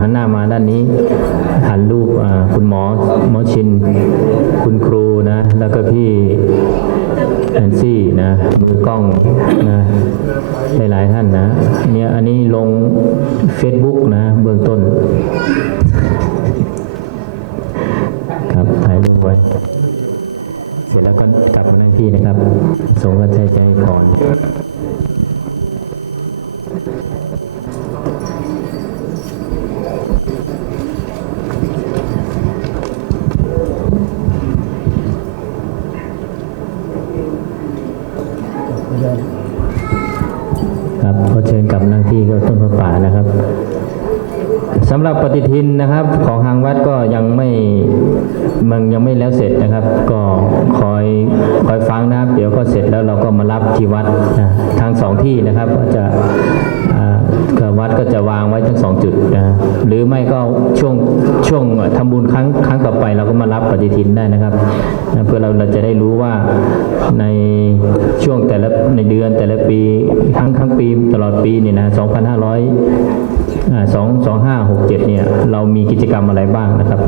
หันหน้ามาด้านนี้หันรูปคุณหมอหมอชิน คุณครูนะ แล้วก็พี่แอนซี่นะมือกล้องนะหลายๆท่านนะเนี่ยอันนี้ลง Facebook นะเบื้องต้น ครับถ่ายรูปไว้ เสร็จแล้วก็กลับมานั่งที่นะครับ ส่งกระจใจก่อน ครับขอเชิญกลับนั่งที่ก็ต้นพระป่านะครับสำหรับปฏิทินนะครับของทางวัดก็ยังไม่มันยังไม่แล้วเสร็จนะครับ ก็คอยคอยฟังนะครับ เดี๋ยวก็เสร็จแล้วเราก็มารับที่วัดนะทางสองที่นะครับ ก็จะ องจุดนะหรือไม่ก็ช่วงช่วงทำบุญครั้งครั้งต่อไปเราก็มารับปฏิทินได้นะครับนะเพื่อเราเราจะได้รู้ว่าในช่วงแต่ละในเดือนแต่ละปีทั้งทั้งปีตลอดปีนี่นะ2,500อ่า2 2567เนี่ยเรามีกิจกรรมอะไรบ้างนะครับ